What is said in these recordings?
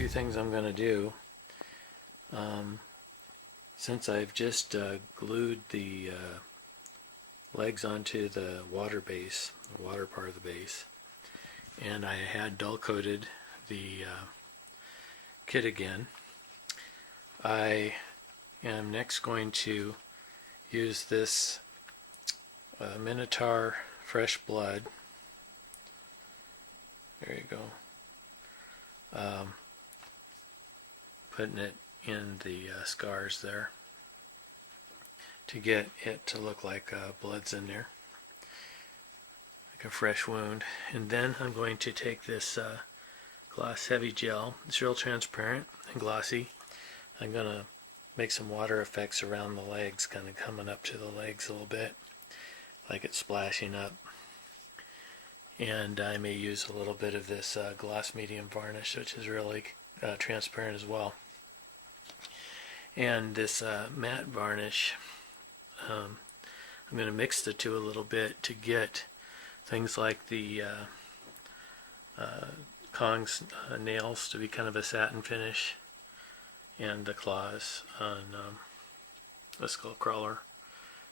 few things I'm going to do. Since I've just glued the legs onto the water base, the water part of the base, and I had dull coated the kit again, I am next going to use this Minotaur Fresh Blood. There you go. Putting it in the scars there to get it to look like blood's in there, like a fresh wound. And then I'm going to take this gloss heavy gel. It's real transparent and glossy. I'm going to make some water effects around the legs, kind of coming up to the legs a little bit, like it's splashing up. And I may use a little bit of this gloss medium varnish, which is really transparent as well. And this matte varnish, I'm going to mix the two a little bit to get things like the Kong's nails to be kind of a satin finish, and the claws on the skull crawler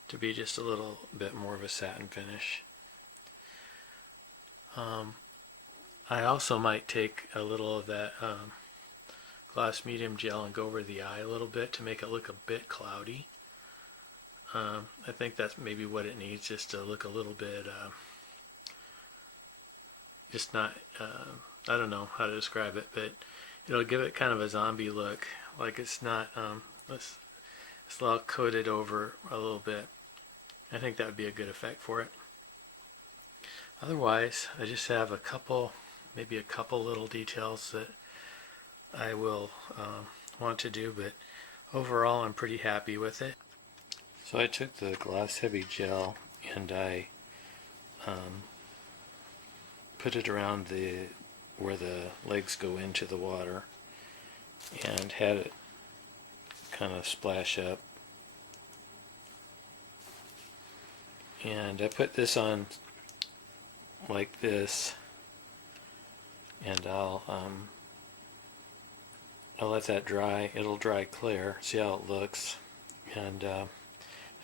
to be just a little bit more of a satin finish. I also might take a little of that gloss medium gel and go over the eye a little bit to make it look a bit cloudy. I think that's maybe what it needs, just to look a little bit just not I don't know how to describe it, but it'll give it kind of a zombie look, like it's not it's all coated over a little bit. I think that would be a good effect for it. Otherwise, I just have maybe a couple little details that I will want to do, but overall I'm pretty happy with it. So I took the gloss heavy gel and I put it around where the legs go into the water and had it kind of splash up. And I put this on like this, and I'll let that dry. It'll dry clear. See how it looks, and I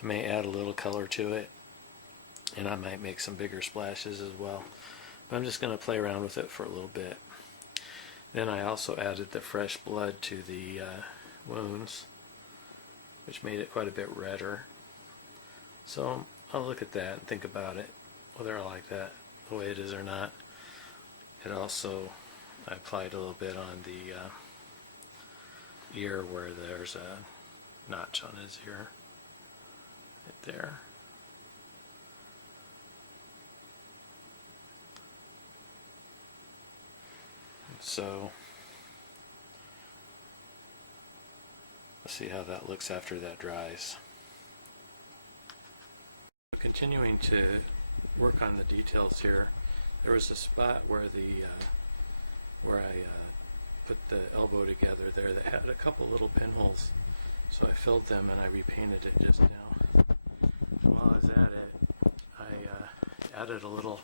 may add a little color to it, and I might make some bigger splashes as well. But I'm just going to play around with it for a little bit. Then I also added the fresh blood to the wounds, which made it quite a bit redder. So I'll look at that and think about it, whether I like that the way it is or not. It also, I applied a little bit on the ear where there's a notch on his ear, right there. So let's see how that looks after that dries. Continuing to work on the details here, there was a spot where I put the elbow together there that had a couple little pinholes, so I filled them and I repainted it just now. While I was at it, I added a little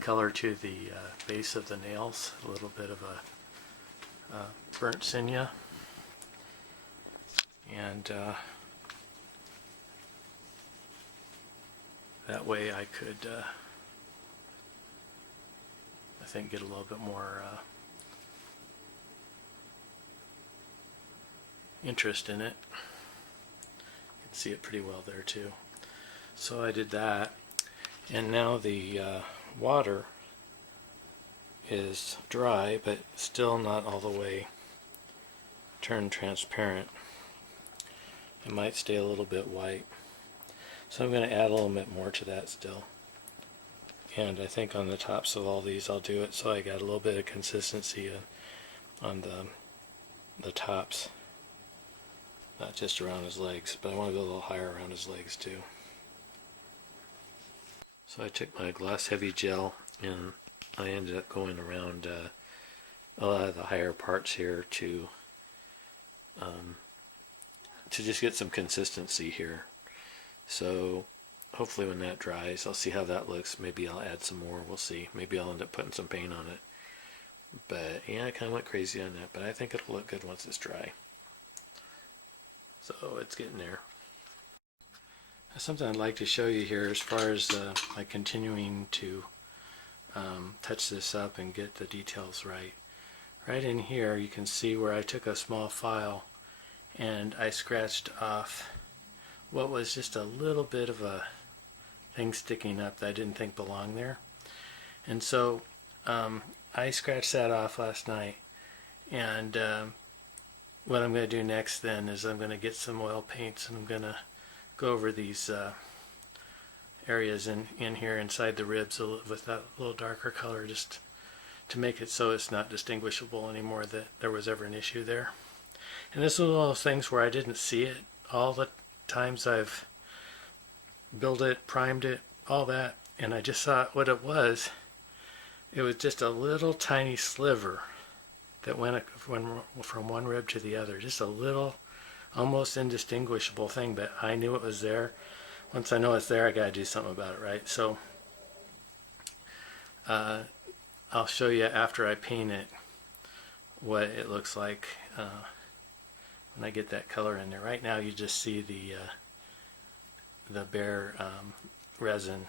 color to the base of the nails, a little bit of a burnt sienna, and that way I could I think get a little bit more interest in it. You can see it pretty well there too. So I did that, and now the water is dry, but still not all the way turned transparent. It might stay a little bit white. So I'm going to add a little bit more to that still. And I think on the tops of all these I'll do it so I got a little bit of consistency on the tops. Not just around his legs, but I want to go a little higher around his legs too. So I took my gloss heavy gel and I ended up going around a lot of the higher parts here to just get some consistency here. So hopefully when that dries, I'll see how that looks. Maybe I'll add some more. We'll see. Maybe I'll end up putting some paint on it. But yeah, I kind of went crazy on that, but I think it'll look good once it's dry. So it's getting there. Something I'd like to show you here as far as like continuing to touch this up and get the details right. Right in here you can see where I took a small file and I scratched off what was just a little bit of a thing sticking up that I didn't think belonged there. And so I scratched that off last night, and what I'm going to do next then is I'm going to get some oil paints and I'm going to go over these areas in here inside the ribs with that little darker color, just to make it so it's not distinguishable anymore that there was ever an issue there. And this was one of those things where I didn't see it all the times I've built it, primed it, all that, and I just saw what it was. It was just a little tiny sliver that went from one rib to the other, just a little, almost indistinguishable thing, but I knew it was there. Once I know it's there, I gotta do something about it, right? So I'll show you after I paint it what it looks like when I get that color in there. Right now you just see the bare resin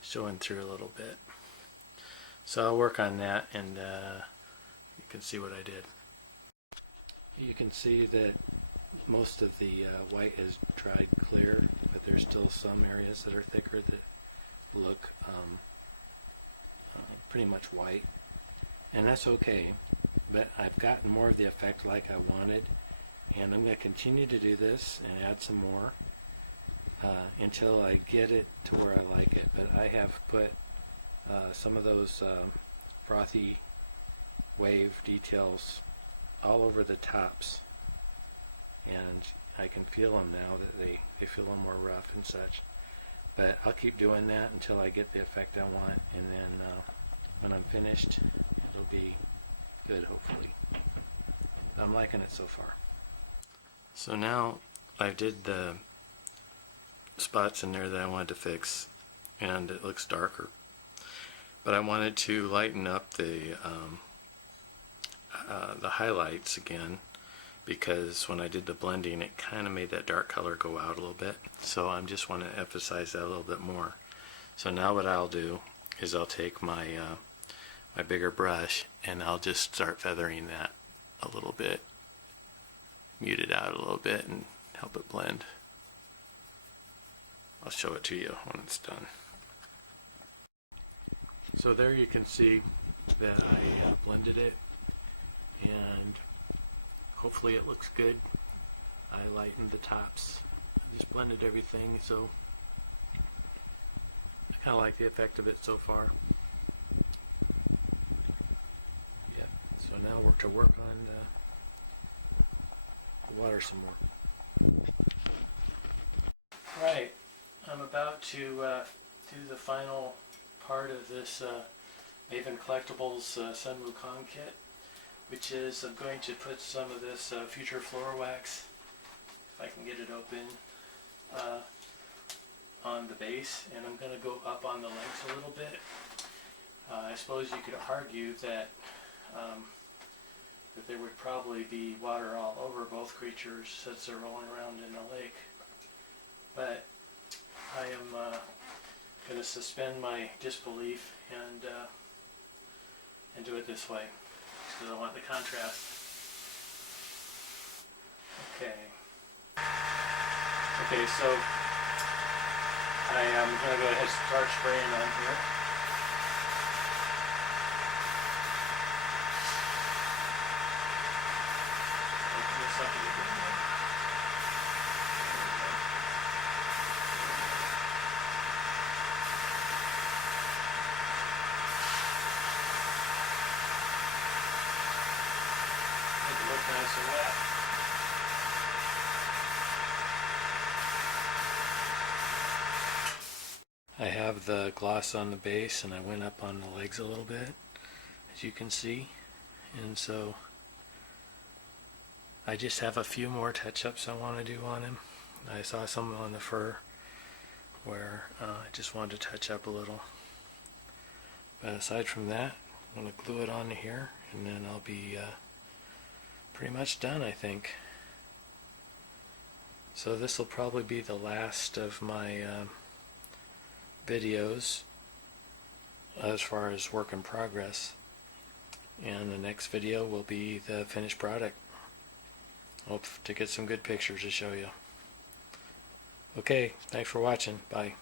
showing through a little bit. So I'll work on that, and you can see what I did. You can see that most of the white is dried clear, but there's still some areas that are thicker that look pretty much white, and that's okay, but I've gotten more of the effect like I wanted, and I'm going to continue to do this and add some more until I get it to where I like it. But I have put some of those frothy wave details all over the tops, and I can feel them now that they feel a little more rough and such. But I'll keep doing that until I get the effect I want, and then when I'm finished, it'll be good, hopefully. I'm liking it so far. So now I did the spots in there that I wanted to fix, and it looks darker. But I wanted to lighten up the highlights again, because when I did the blending, it kind of made that dark color go out a little bit. So I just want to emphasize that a little bit more. So now what I'll do is I'll take my my bigger brush and I'll just start feathering that a little bit, mute it out a little bit, and help it blend. I'll show it to you when it's done. So there you can see that I blended it, and hopefully it looks good. I lightened the tops, I just blended everything, so I kind of like the effect of it so far. Yeah, so now we're to work on the water some more. Right, I'm about to do the final part of this Maven Collectibles Sunwukong kit, which is I'm going to put some of this future floor wax, if I can get it open, on the base, and I'm going to go up on the legs a little bit. I suppose you could argue that that there would probably be water all over both creatures since they're rolling around in a lake, but I am going to suspend my disbelief and do it this way, because I want the contrast. Okay, so I am going to go ahead and start spraying on here. Open this up a little bit more. Make it look nice and wet. I have the gloss on the base, and I went up on the legs a little bit, as you can see, and so I just have a few more touch-ups I want to do on him. I saw some on the fur where I just wanted to touch up a little, but aside from that, I'm going to glue it on here, and then I'll be pretty much done, I think. So this will probably be the last of my videos as far as work in progress, and the next video will be the finished product. Hope to get some good pictures to show you. Okay, thanks for watching. Bye.